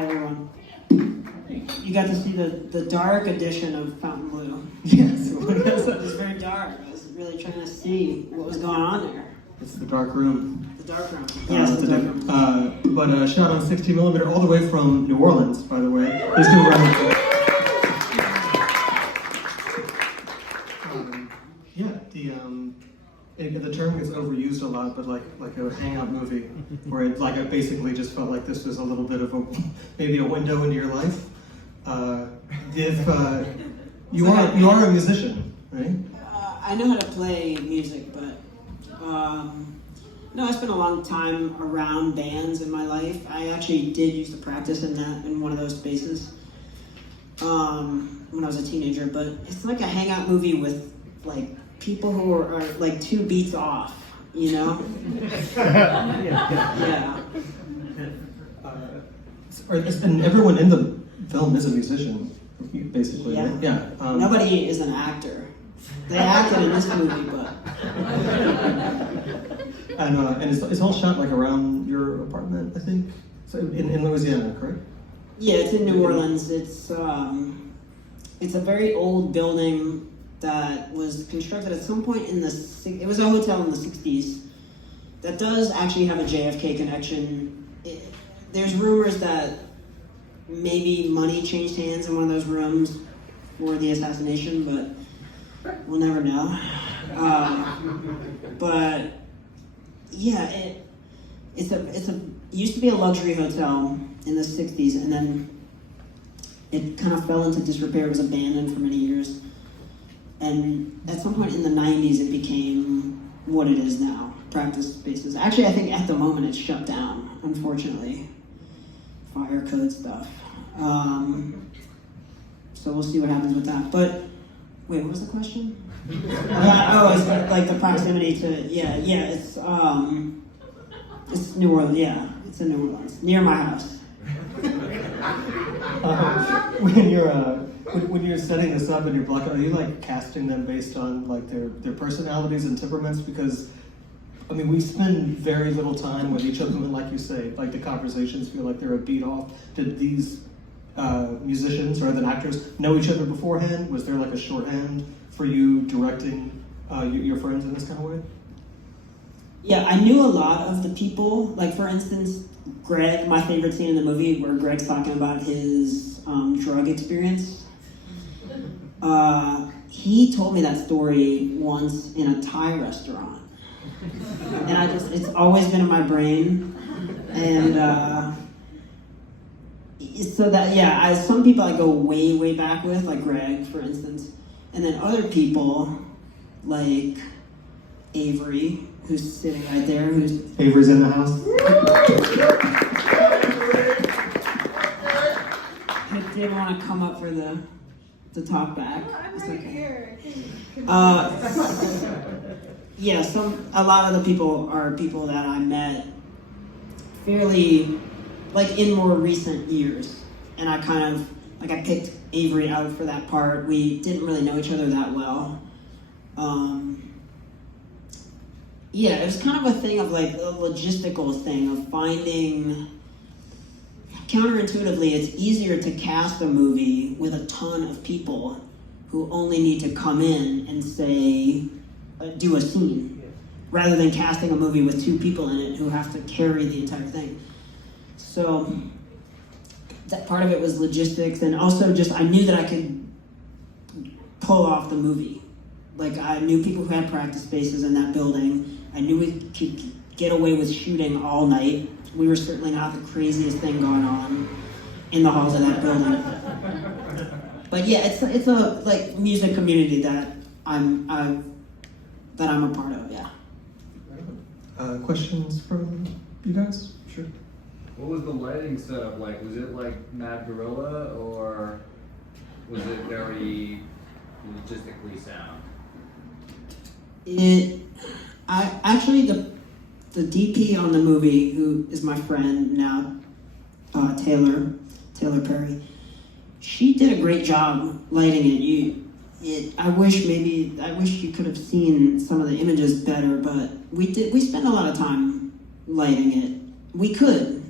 Hi, everyone. You got to see the dark edition of Fountainbleau. Yes. It was very dark. I was really trying to see what was going on there. It's the dark room. The dark room. Yes, the dark room. But shot on 16mm all the way from New Orleans, by the way. There's no the term gets overused a lot, but like a hangout movie, where it I basically just felt like this was a little bit of maybe a window into your life. You are a musician, right? I know how to play music, but no, I spent a long time around bands in my life. I actually did used to practice in one of those spaces when I was a teenager. But it's like a hangout movie with like people who are like 2 beats off, you know? Yeah. And everyone in the film is a musician, basically. Yeah. Right? Yeah. Nobody is an actor. They acted in this movie, but. And it's all shot like around your apartment, I think. So in Louisiana, correct? Yeah, it's in New Orleans. It's a very old building that was constructed at some point it was a hotel in the 60s that does actually have a JFK connection. There's rumors that maybe money changed hands in one of those rooms for the assassination, but we'll never know. But yeah, it used to be a luxury hotel in the 60s, and then it kind of fell into disrepair. It was abandoned for many years. And at some point in the 90s, it became what it is now, practice spaces. Actually, I think at the moment it's shut down, unfortunately. Fire code stuff. So we'll see what happens with that. But, wait, what was the question? It's like the proximity to, it's New Orleans, it's in New Orleans, near my house. When you're setting this up and you're blocking, are you like casting them based on like their personalities and temperaments? Because I mean, we spend very little time with each of them, and like you say, like the conversations feel like they're a beat off. Did these musicians or the actors know each other beforehand? Was there like a shorthand for you directing your friends in this kind of way? Yeah, I knew a lot of the people. Like for instance, Greg, my favorite scene in the movie where Greg's talking about his drug experience. He told me that story once in a Thai restaurant. And it's always been in my brain. And so that, some people I go way, way back with, like Greg, for instance. And then other people, like Avery, who's sitting right there, Avery's in the house. I did want to come up for the talk back. I'm right here. A lot of the people are people that I met fairly, like in more recent years, and I kind of I picked Avery out for that part. We didn't really know each other that well. It was kind of a thing of like a logistical thing of finding. Counterintuitively, it's easier to cast a movie with a ton of people who only need to come in and say, do a scene, rather than casting a movie with 2 people in it who have to carry the entire thing. So that part of it was logistics, and also just I knew that I could pull off the movie. Like I knew people who had practice spaces in that building. I knew we could get away with shooting all night. We were certainly not the craziest thing going on in the halls of that building. But yeah, it's a like music community that I'm a part of. Yeah. Questions from you guys? Sure. What was the lighting setup like? Was it like Mad Gorilla, or was it very logistically sound? The DP on the movie, who is my friend now, Taylor Perry, she did a great job lighting it. I wish you could have seen some of the images better, but we spent a lot of time lighting it. We could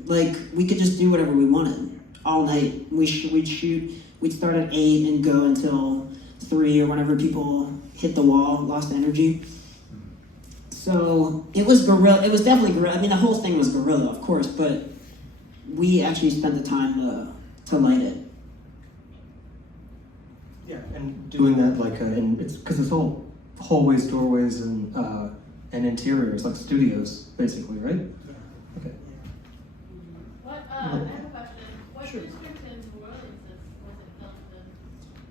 just do whatever we wanted. all night. We'd start at 8 and go until 3 or whenever people hit the wall, lost energy. So it was guerrilla. It was definitely guerrilla. I mean, the whole thing was guerrilla, of course, but we actually spent the time to light it. Yeah, and doing that and it's because it's all hallways, doorways, and interiors, like studios, basically, right? Okay. I have a question. What district in New Orleans was it filmed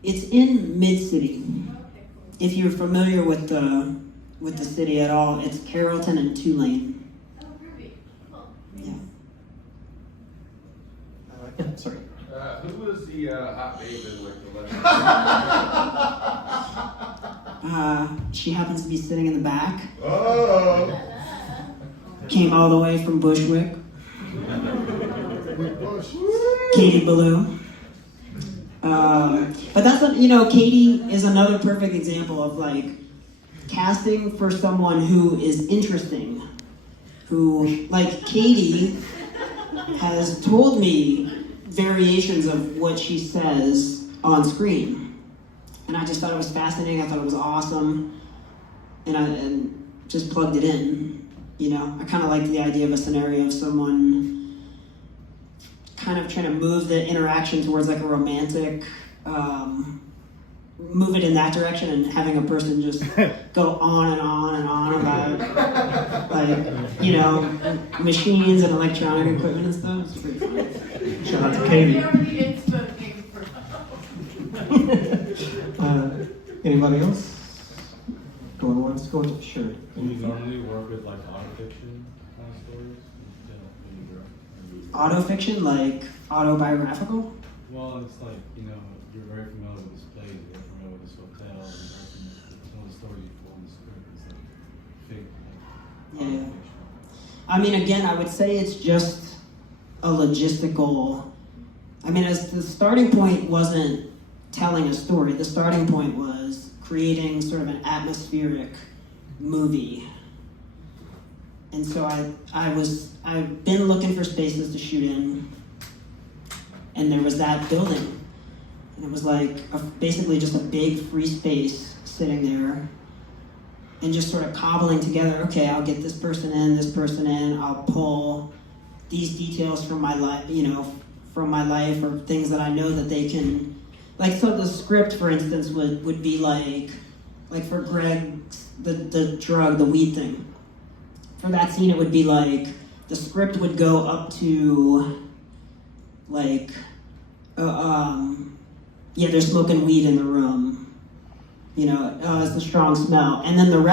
in? It's in Mid-City. Okay, cool. If you're familiar with the city at all, it's Carrollton and Tulane. Oh, groovy. Cool. Yeah. Yeah, sorry. Who was the hot babe in like the letter? She happens to be sitting in the back. Oh! Came all the way from Bushwick. Katie Ballou. But that's what, Katie is another perfect example of like casting for someone who is interesting. Who, like Katie, has told me variations of what she says on screen. And I just thought it was fascinating, I thought it was awesome. And just plugged it in. I kind of like the idea of a scenario of someone kind of trying to move the interaction towards like a romantic, move it in that direction, and having a person just go on and on and on about machines and electronic equipment and stuff. It's pretty fun. Shout out to Katie. We already inspo game for Anybody else? Going once, going sure. Do you normally work with like autofiction kind of stories? Autofiction, like autobiographical? Well, it's like, you're very familiar with this place, you're very familiar with this hotel, and some of the stories you pull in the script is like fake. Yeah. Autofiction. I mean, again, I would say it's just a logistical. As the starting point wasn't telling a story, the starting point was creating sort of an atmospheric movie. And so I've been looking for spaces to shoot in, and there was that building. And it was like basically just a big free space sitting there, and just sort of cobbling together, okay, I'll get this person in, I'll pull these details from my life, or things that I know that they can, so the script, for instance, would be like for Greg, the drug, the weed thing. For that scene, it would be like, the script would go up to, they're smoking weed in the room. It's the strong smell. And then the rest